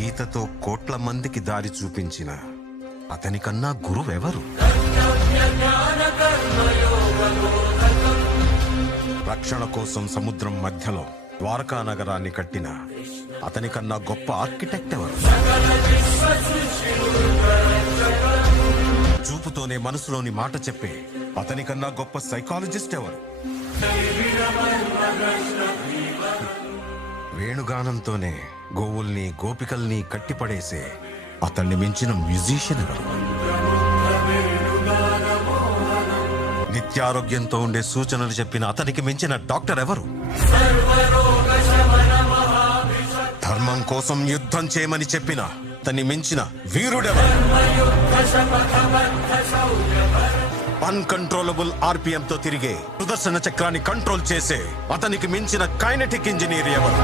గీతతో కోట్ల మందికి దారి చూపించిన అతనికన్నా గురువెవరు? రక్షణ కోసం సముద్రం మధ్యలో ద్వారకా నగరాన్ని కట్టిన అతనికన్నా గొప్ప ఆర్కిటెక్ట్ ఎవరు? చూపుతోనే మనసులోని మాట చెప్పే అతనికన్నా గొప్ప సైకాలజిస్ట్ ఎవరు? వేణుగానంతోనే గోవుల్ని గోపికల్ని కట్టిపడేసే అతన్ని మించిన మ్యూజిషియన్ ఎవరు? నిత్యారోగ్యంతో ఉండే సూచనలు చెప్పిన అతనికి మించిన డాక్టర్ ఎవరు? ధర్మం కోసం యుద్ధం చేయమని చెప్పిన అతన్ని మించిన వీరుడెవరు? అన్కంట్రోలబుల్ ఆర్పిఎం తో తిరిగే సుదర్శన చక్రాన్ని కంట్రోల్ చేసే అతనికి మించిన కైనెటిక్ ఇంజనీర్ ఎవరు?